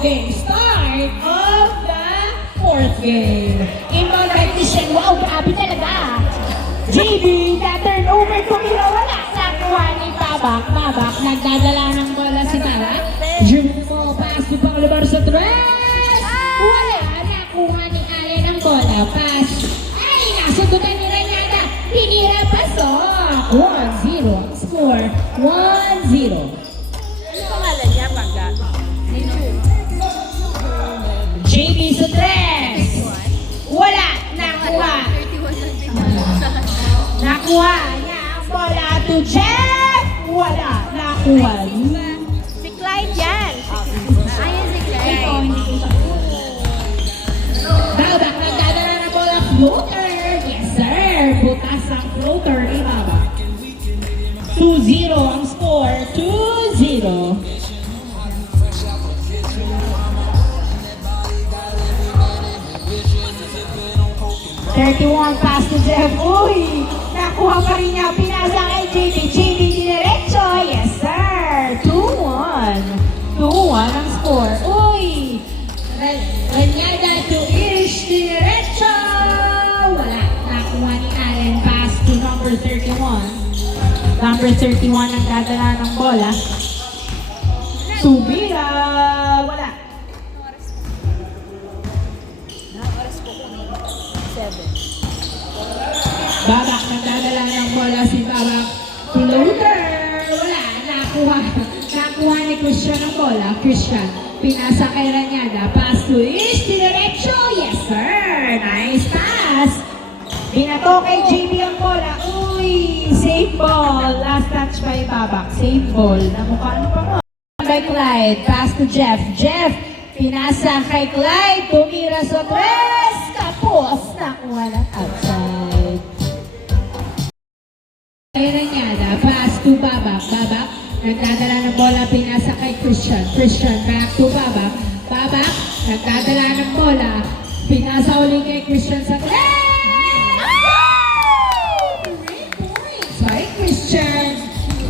game start of the fourth game. Inbound by Christian. Wow, grabe talaga. JB, na turnover tumira, wala. Nakuha ni Babak. Babak, nagdadala ng bola si Babak. Jumbo mo, pass to Panglubar sa tres. Wala, nakuha ni Allen ang bola. Pass. Ay, nasundutan ni Ranyada. Tinira pasok. 1-0 ang score. 1-0. Ano pangalan niya, Pagka? JB sa tres. Wala, nakuha. Nakuha niya ang bola to Jeff. Wala, nakuha. Si Clyde yan. Ayan si Clyde. Babak, nagdadala ng bola. Floater. Yes, sir. Butas ang floater ni Babak. 2-0 ang score. 2-0. Pass to Jeff. Uy! Nakuha pa rin niya. Pinasa kay JB. JB diretso. Yes, sir. 2-1. 2-1 ang score. Uy! Ranyada to Ish. Diretso. Wala. Nakuha ni Allen. Pass to number 31. Number 31 ang dadala ng bola. Subira. Wala. Babak, nagdadala ng bola si Babak. Floater! Wala, nakuha. Nakuha ni Christian ang bola. Christian, pinasa kay Ranyada. Pass to Ish, diretso. Yes, sir. Nice pass. Binato kay JB ang bola. Uy, safe ball. Last touch by Babak. Safe ball. Namukhaan pa mo. By Clyde. Pass to Jeff. Jeff, pinasa kay Clyde. Tumira sa tres. Kapos. Nakuha ng outside. Ranyada, pass to Babak. Babak, nagdadala ng bola, pinasa kay Christian. Christian, back to Babak. Babak, nagdadala ng bola, pinasa ulit kay Christian sa tres! 3 points by Christian.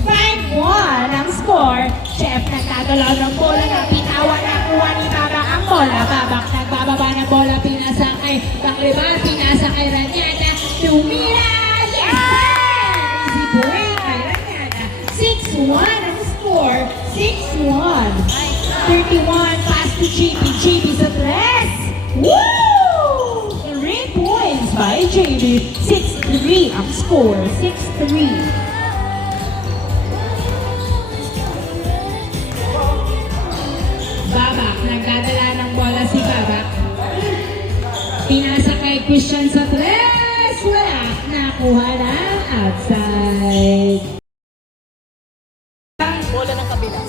5-1 ang score. Jeff, nagdadala ng bola, napitawan, nakuha ni Babak ang bola. Babak, nagbababa ng bola, pinasa kay Panglubar, pinasa kay Ranyada. Tumira! Point kay Ranyada. 6-1 ang score. 6-1. 31 pass to JB. JB sa tres. Woo! 3 points by JB. 6-3 ang score. 6-3. Babak, nagdadala ng bola si Babak. Pinasa kay Christian sa tres. Wala. Nakuha na outside. Bola ng kabila.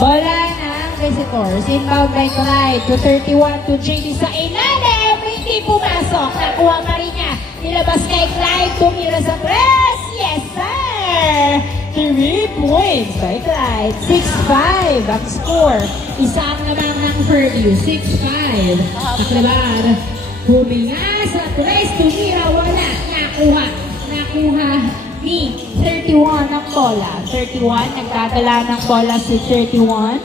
Bola ng visitors. Inbound by Clyde to 31 to JB sa ilalim. Hindi pumasok. Nakuha pa rin niya. Nilabas kay Clyde. Tumira sa press. Yes, sir! 3 points by Clyde. 6-5 ang score. Isang naman ng Purdue. 6-5. Aklabar. Huminga sa tres, tumira, wala. Nakuha. Nakuha ni 31 ang bola. 31, nagdadala ng bola si 31.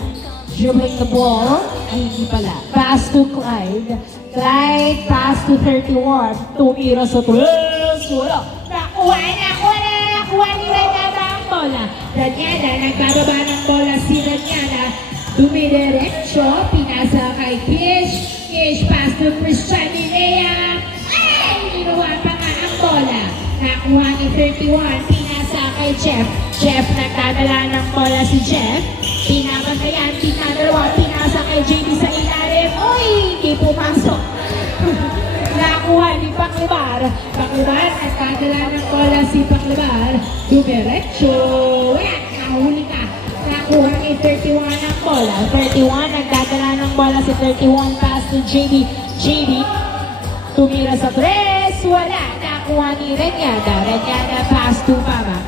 Dribbling the ball. Ay, hindi pala. Pass to Clyde. Clyde, pass to 31. Tumira sa tres, wala. Nakuha, nakuha na. Nakuha ni Ranyada ang bola. Ranyada, nagbababa ng bola si Ranyada. Dumidiretso, pinasa kay Kish. Kish, pass to Christian Nilea. Ay! Ginawa pa nga ang bola. Nakuha ni 31. Pinasa kay Jeff. Jeff, nagdadala ng bola si Jeff. Pinabantayan, pinadalawa. Pinasa kay JB sa ilalim. Uy! Hindi pumasok. Nakuha ni Panglubar. Panglubar, nagdadala ng bola si Panglubar. Dumiretso. Wala, nakahuli ka. Nakuha ni 31 ang bola. 31, nagdadala ng bola si 31. Pass to JB. JB, tumira sa tres. Wala. Nakuha ni Ranyada. Ranyada, pass to Babak.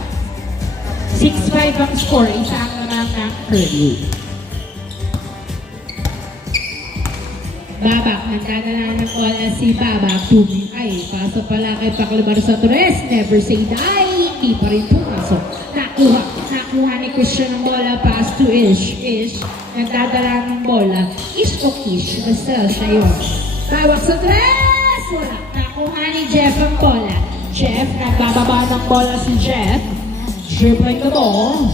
6-5 ang score. Isang naman ng Purdue. Babak, nagdadala ng bola si Babak. Ay, pasok pala kay Panglubar sa tres. Never say die. Hindi pa rin pumasok. Nakuha. Nakuha ni Christian ang bola, pass to Ish. Ish, nagdadala ng bola. Ish o Kish, basta siya yun. Tawag sa tres! Wala. Nakuha ni Jeff ang bola. Jeff, nagbababa ng bola si Jeff. Dribbling the ball.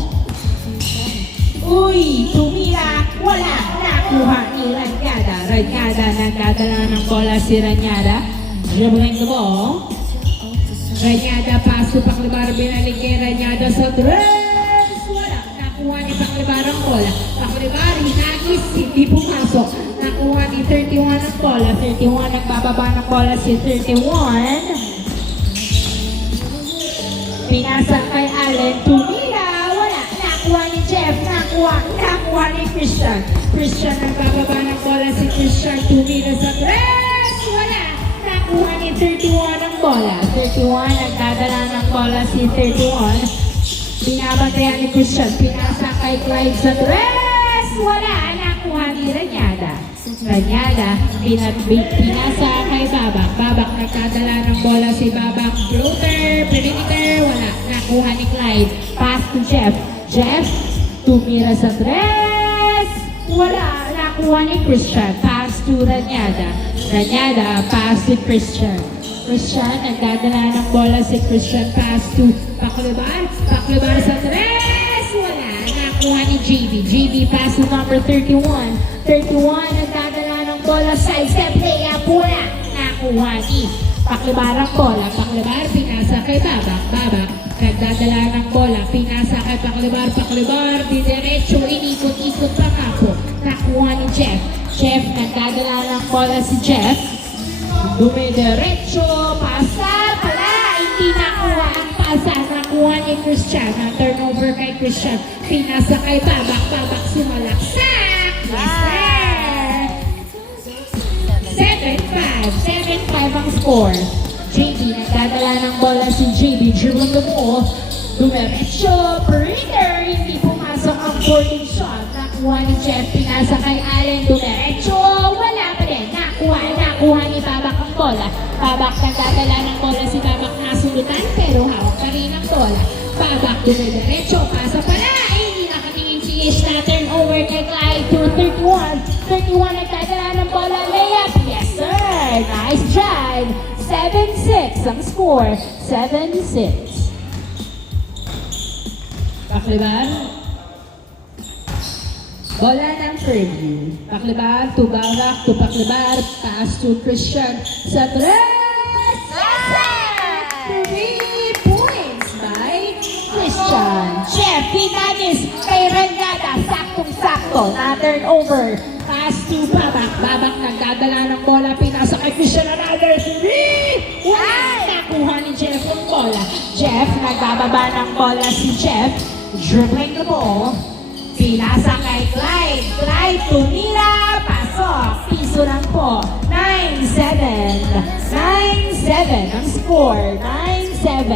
Uy, tumira. Wala. Nakuha ni Ranyada. Ranyada, nagdadala ng bola si Ranyada. Dribbling the ball. Ranyada, pass to Paclibar. Binalik kay Ranyada sa tres. Wala. Nakuha ni Paclibar ang bola. Paclibar, hinagis. Hindi pumasok. Nakuha ni 31 ang bola. 31 nagbababa ng bola si 31. Pinasa kay Allen, tumira, wala. Nakuha ni Jeff, nakuha ni Christian. Christian, nagbababa ng bola si Christian, tumira sa tres, wala. Nakuha ni 31 ang bola. 31, nagdadala ng bola si 31. Binabantayan ni Christian, pinasa kay Clyde sa tres, wala. Nakuha ni Ranyada. Ranyada, pinasa kay Babak. Babak, nagdadala ng bola si Babak. Floater, perimeter, wala. Nakuha ni Clyde. Pass to Jeff. Jeff, tumira sa tres. Wala. Nakuha ni Christian. Pass to Ranyada. Ranyada, pass to Christian. Christian, nagdadala ng bola si Christian. Pass to Paclibar. Paclibar sa tres. Wala. Nakuha ni JB. JB, pass to number 31. 31, nagdadala ng bola. Side step layup. Wala. Nakuha ni Paclibar ang bola. Paclibar, pinasa kay Babak. Babak, nagdadala ng bola. Pinasa kay Paclibar. Paclibar, didiretso, inikot-ikot pa ako. Nakuha ni Jeff. Jeff, nagdadala ng bola si Jeff. Dumidiretso, pasa pala. Hindi nakuha ang pasa. Nakuha ni Christian. Ang turnover kay Christian. Pinasa kay Babak. Babak, sumalaksak. Yes, sir. 7-5. 7-5 ang score. JB, nagdadala ng bola si JB. Dribbling the ball. Dumiretso, perimeter. Hindi pumasok ang 14 shot. Nakuha ni Jeff. Pinasa kay Allen. Dumiretso. Wala pa rin. Nakuha ni Babak ang bola. Babak, nagdadala ng bola si Babak. Nasulutan pero hawak pa rin ang bola. Babak, dumiretso. Pasa pala. Hindi nakatingin si Ish na turnover kay Clyde to 31. 31 nagdadala ng bola. Layup. Yes, sir. Nice drive. 7-6 ang score. 7-6. Paclibar. Bola ng Fairview. Paclibar to Babak to Paclibar. Pass to Christian sa tres. Yes, sir! 3 points by Christian. Jeff, Pinagis kay Ranyada. Saktong-sakto na turnover. Pass to Babak. Babak nagdadala ng bola. Pinasa kay Christian, another 3. Wow! Nakuha ni Jeff ang bola. Jeff, nagbababa ng bola si Jeff. Dribbling the ball. Pinasa kay Clyde. Clyde, tumira. Pasok. Piso lang po. 9-7. 9-7 ang score. 9-7.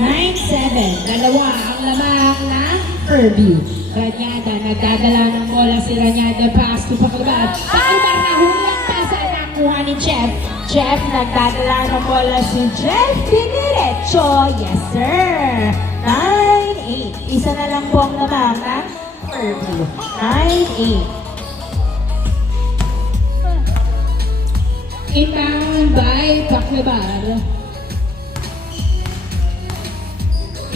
9-7. Dalawa ang lamang ng Fairview. Ranyada, nagdadala ng bola si Ranyada. Pass to Paclibar. Paclibar na hulang pasa. Nakuha ni Jeff. Jeff, nagdadala ng bola si Jeff. Diniretso. Yes, sir. 9-8. Isa na lang po ang lamang ng Fairview. 9-8. Inbound by Paclibar.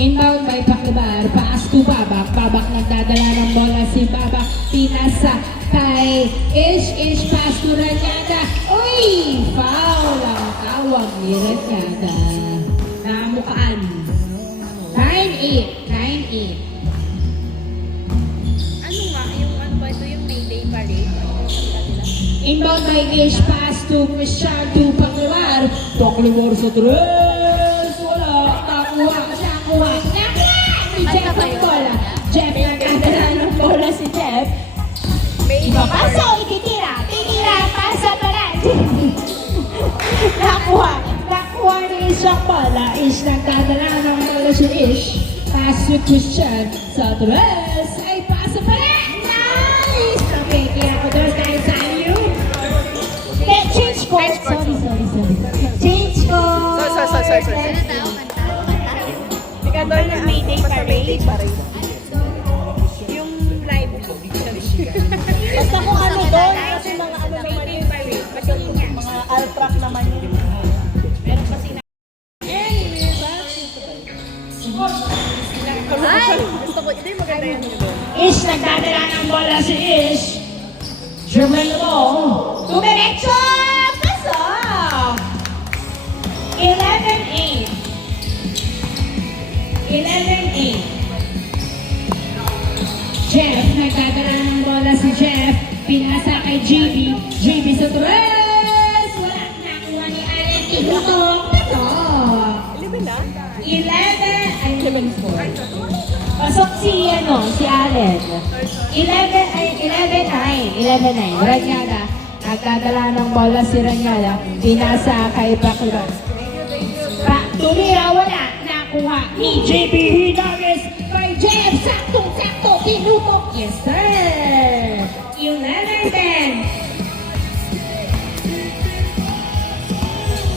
Inbound by Paclibar. Pass to Babak. Babak, nagdadala ng bola si Babak. Pinasa kay Ish. Pass to Ranyada. Uy! Foul ang tawag ni Ranyada. Namukaan. 9-8. 9-8. Ano nga? Yung ano ba ito? Yung Mayday Parade? Inbound by Ish. Pass to Christian to Paclibar. Paclibar sa tres. Wala. Nakuha. Ni Jeff ang bola. Jeff, nagdadala ng bola si Jeff. Ipapasa o ititira? Titira, pasa pa rin. Nakuha ni Ish ang bola. Ish, nagdadala ng bola si Ish. Pass to Christian sa tres. Ay, pasa pa rin. Nice! Okay, kaya ako doon dahil sa iyo. Change court. Sorry. Change court. Ano tao? Kanta? Ika doon ng Mayday Parade. Yung live. Basta kung ano doon, kasi mga ano naman yun, mga altrack naman yun. Meron pa sila. Ay! Gusto ko, hindi maganda yun. Ish, nagdadala ng bola si Ish. Jermaine mo. Dumiretso! Pasok! 11-8. 11-8. Jeff, nagdadala ng bola si Jeff. Pinasa kay JB. JB sa tres! Wala nakuha ni Allen. Tinutok. Pasok! 11 na? 11 ay 11-4. Pasok si Allen. 11-9. Ranyada. Nagdadala ng bola si Ranyada. Pinasa kay Pakliban. Tumira, wala. Nakuha ni JB Hidales kay Jeff. Saktong-sakto. Tinutok. Yes, sir. 11-10.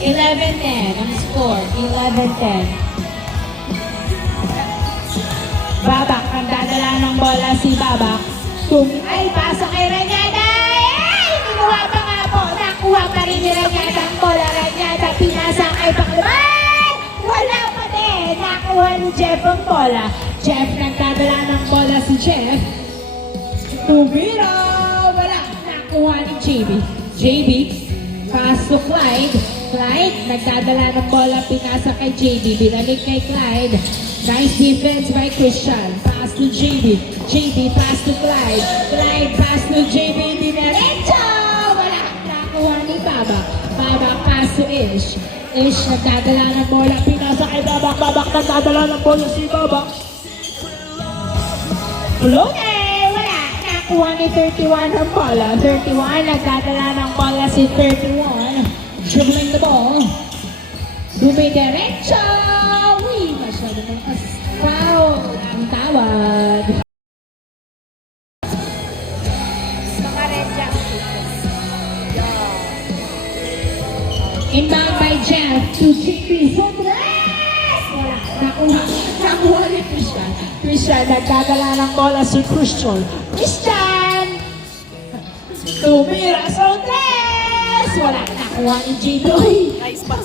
11-10 ang score. 11-10. Babak, ang dadala ng bola si Babak. Ay, pasok kay Ranyada. Ay, kinuha pa nga po. Nakuha pa rin ni Ranyada ang bola. Ranyada, pinasa kay Pakliban. Wala pa din. Nakuha ni Jeff ang bola. Jeff, nagdadala ng bola si Jeff. Tumira. Wala. Nakuha ni JB. JB, pass to Clyde. Clyde, nagdadala ng bola. Pinasa kay JB. Binalik kay Clyde. Nice defense by Christian. Pass to JB. JB, pass to Clyde. Clyde, pass to JB. Dinerecho! Wala. Nakuha ni Babak. Babak, pass to Ish. Ish, nagdadala ng bola. Pinasa kay Babak. Babak, nagdadala ng bola si Babak. Floater! Wala. Nakuha ni 31 ang bola. 31, nagdadala ng bola si 31. Dribbling the ball. Dumidiretso! Uy, masyado ng foul ang tawag. Mga red jumpsuit. Inbound by Jeff to JB Sandres! Wala. Nakuha ni Christian. Christian, nagdadala ng bola si Christian. Christian! Tumira Sandres! Wala. Nakuha ni JB. Uy! Nice pass.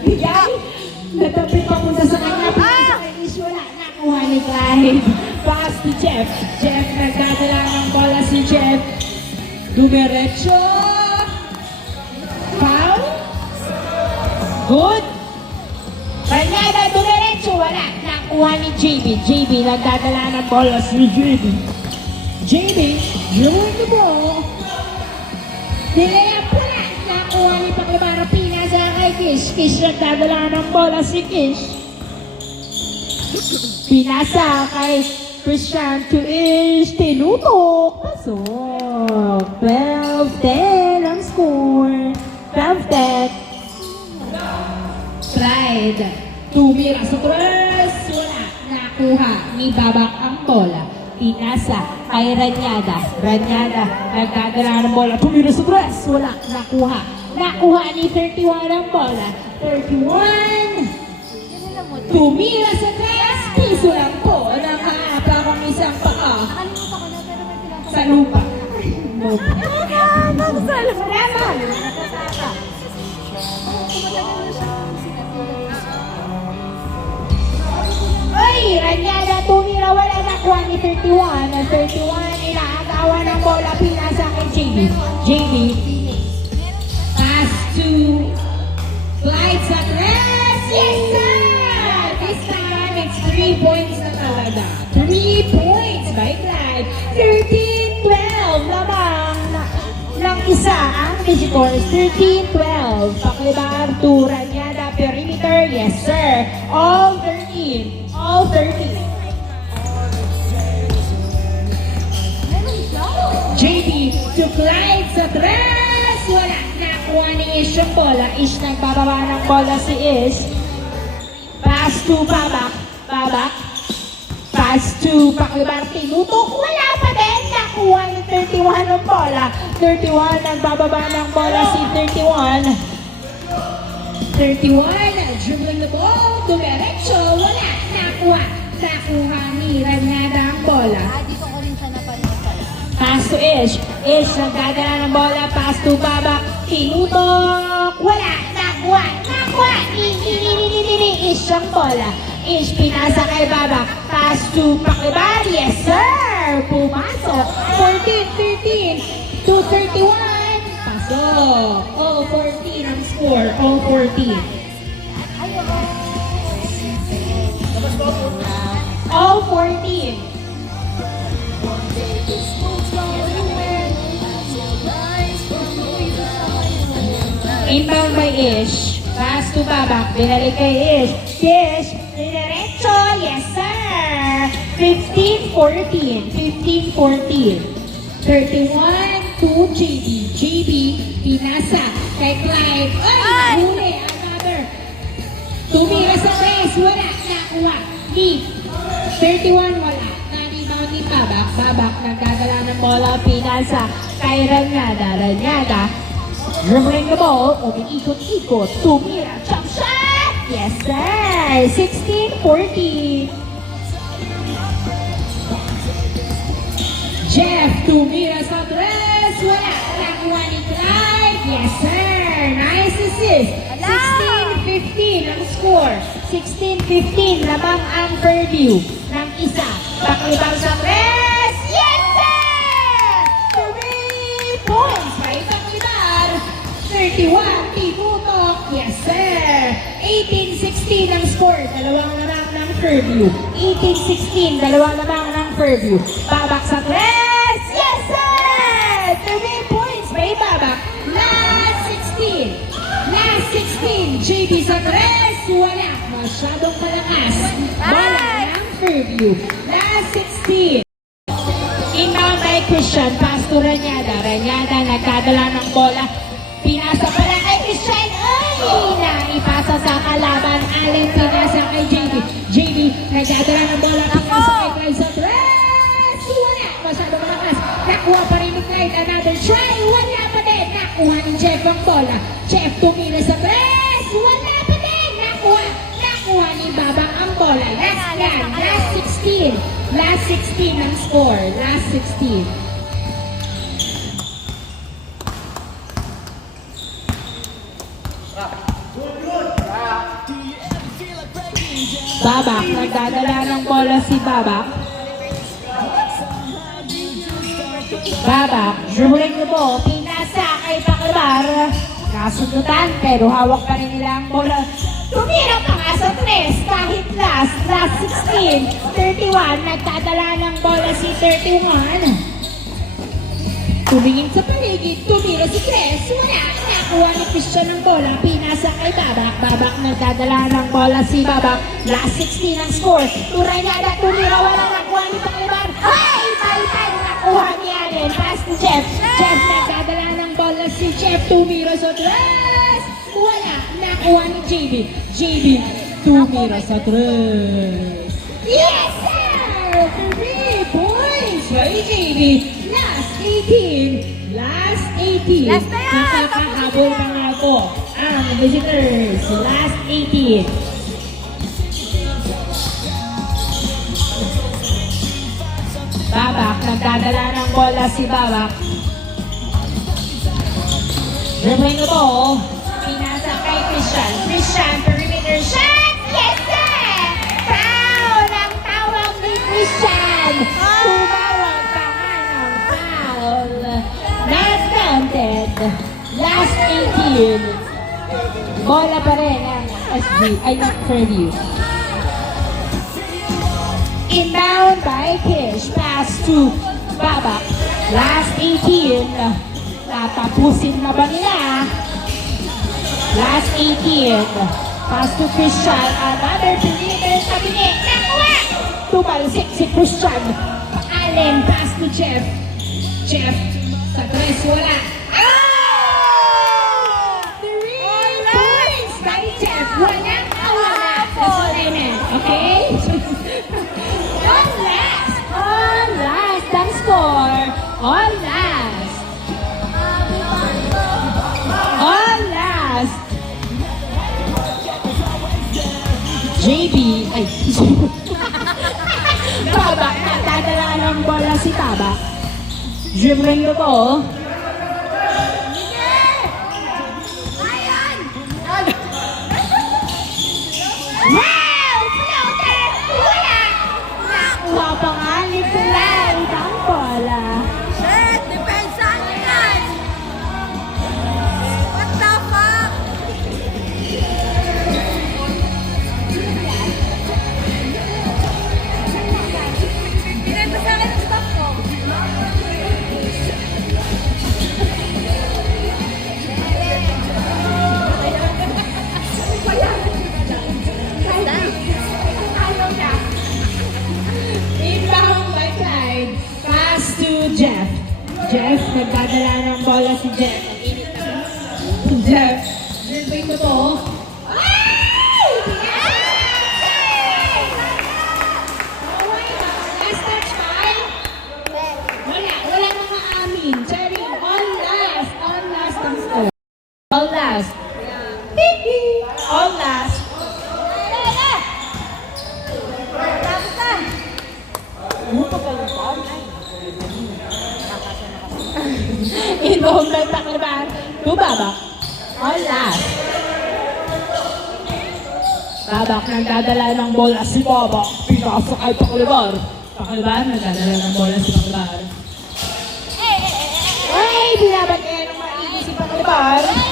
Bigay! Natapit papunta sa kanya. Pinasa kay Ish. Wala. Nakuha ni Clyde. Pass to Jeff. Jeff, nagdadala ng bola si Jeff. Dumiretso! Foul? Good. Ranyada, dumiretso. Wala. Nakuha ni JB. JB, nagdadala ng bola si JB. JB, yun the ball. Nilayap wala. Nakuha ni Pakliban. Pinasa kay Kish. Kish, nagdadala ng bola si Kish. Pinasa kay Christian to Ish. Tinutok. Pasok. 12-10 ang score. 12-10. Clyde. Tumira sa tres. Wala. Nakuha ni Babak ang bola. Pinasa kay Ranyada. Ranyada. Nagdadala ng bola. Tumira sa tres. Wala. Nakuha. Nakuha ni 31 ang bola. 31. Tumira sa tres. Piso lang po. Nakaapa kang isang paa. Nakalimutan ko na, pero may pinapagawa. Sa lupa. Salamat! Ay, Ranyada, tumira, wala nakuha ni 31. Ang 31, inaagawan ng bola, pinasa kay JB. JB, pass to Clyde sa tres. Yes, sir! This time, it's 3 points na talaga. 3 points by Clyde. 13-12 lamang ng isa ang scores. 13-12. Pakliban to Ranyada, perimeter. Yes, sir. All 13. All 13. JB to Clyde sa tres. Wala. Nakuha ni Ish yung bola. Ish nagbababa ng bola si Ish. Pass to Babak. Babak. Pass to Pakliban. Tinutok. Wala pa din. Nakuha ni 31 ng bola. 31. Nagbababa ng bola si 31. 31. Dribbling the ball. Dumiretso. Wala. Nakuha ni Ranyada ang bola. Dito ko rin siya napanood pala. Pass to Ish. Ish nagdadala ng bola. Pass to Babak. Tinutok. Wala. Nakuha. Ish ang bola. Ish pinasa kay Babak. Pass to Pakliban. Yes, sir. Pumasok. 14-13 to 31. Pasok. All 14 ang score. All 14. All 14. Inbound by Ish. Pass to Babak. Binalik kay Ish. Ish. Diretso. Yes, sir. 15-14. 15-14. 31 to JB. JB. Pinasa. Kay Clyde. Ay! Nahuli. Another. Tumira sa press. Wala. Nakuha. Lead. 31 wala. Na-rebound ni Babak. Babak nagdadala ng bola. Pinasa. Kay Ranyada. Ranyada. Dribbling the ball, umiikot-ikot, tumira, jump shot! Yes, sir! 16-14. Jeff, tumira sa tres, wala. Nakuha ni Clyde, yes, sir! Nice assist! 16-15 ang score. 16-15, lamang ang purview ng isa. Paklibang sa tres, yes, sir! 3 points, may paklibang. 31, tinutok. Yes, sir. 18-16 ang score. Dalawang lamang ng purview. 18-16, dalawang lamang ng purview. Babak sa tres. Yes, sir. 3 points. May babak. Last 16. Last 16. JB sa tres. Wala. Masyadong malakas. Bola ng purview. Last 16. Inbound by Christian. Pass to Ranyada. Ranyada nagdadala ng bola. Pinasa pala kay Christian. Ay! Naipasa sa kalaban. Allen pinasa kay JB. JB nagdadala ng bola. Pinasa kay Clyde sa tres. Wala. Masyado malakas. Nakuha pa rin ni Clyde. Another try. Wala pa din. Nakuha ni Jeff ang bola. Jeff tumira sa tres. Wala pa din. Nakuha ni Baba ang bola. Last yan. Last 16. Last 16 ang score. Last 16. Babak, nagdadala ng bola si Babak. Babak, dribbling the ball, pinasa kay Paklibar. Kasundutan, pero hawak pa rin nila ang bola. Tumira pa nga sa tres, kahit last 16, 31, nagdadala ng bola si 31. Tumingin sa paligid, tumira si tres, wala. Nakuha ni Christian ng bola, pinasa kay Babak. Babak nagdadala ng bola si Babak. Last 16 ang score. Turay na na, tumira, wala. Nakuha ni Pakliban. Ay! Tay! Nakuha ni Allen. Pass to Jeff. Jeff nagdadala ng bola si Jeff. Tumira sa tres. Wala. Nakuha ni JB. JB tumira sa tres. Yes, sir! 3 points by JB. Last 18. Last 18. Last na yan! Nakakahabol pa nga ako ang visitors. Last 18. Babak, nagdadala ng bola si Babak. Dribbling the ball. Pinasa kay Christian. Christian, perimeter shot! Yes, sir! Foul! Ang tawag ni Christian. Tumawag pa nga ng foul. Not counted. Last 18. Bola pa rin ang SB. Ay, not Fairview. Inbound by Kish. Pass to Babak. Last 18. Tatapusin na ba nila? Last 18. Pass to Christian. Another perimeter sa binig. Nakuha! Tumalsik si Christian. Allen. Pass to Jeff. Jeff. Sa tres. Wala. Ah! 3 points by Jeff. Walang awala. That's all I meant. Okay? On last ang score. On last. JB, ay, ng bola si Taba. Dream ring na po. Wow! Floater! Wala! Nakuha pa nga ni Clyde ang bola. Shit! Depensa yan! What the fuck? Pinento sa akin ang stop ko. Inbound by Clyde. Pass to Jeff. Jeff, nagdadala ng bola si Jeff. Jeff, dribbling mo to. Ay! Oh my God. Last touch time? Wala nang maamin. Cherry, all last ang score. All last. All last. Ano pa kalipad? Inbound by Tacloban. Bubaba. All last. Babak nagdadala ng bola si Babak. Pinasok ay Tacloban. Tacloban nagdadala ng bola si Tacloban. Ay, binabat kaya ng maigi si Tacloban.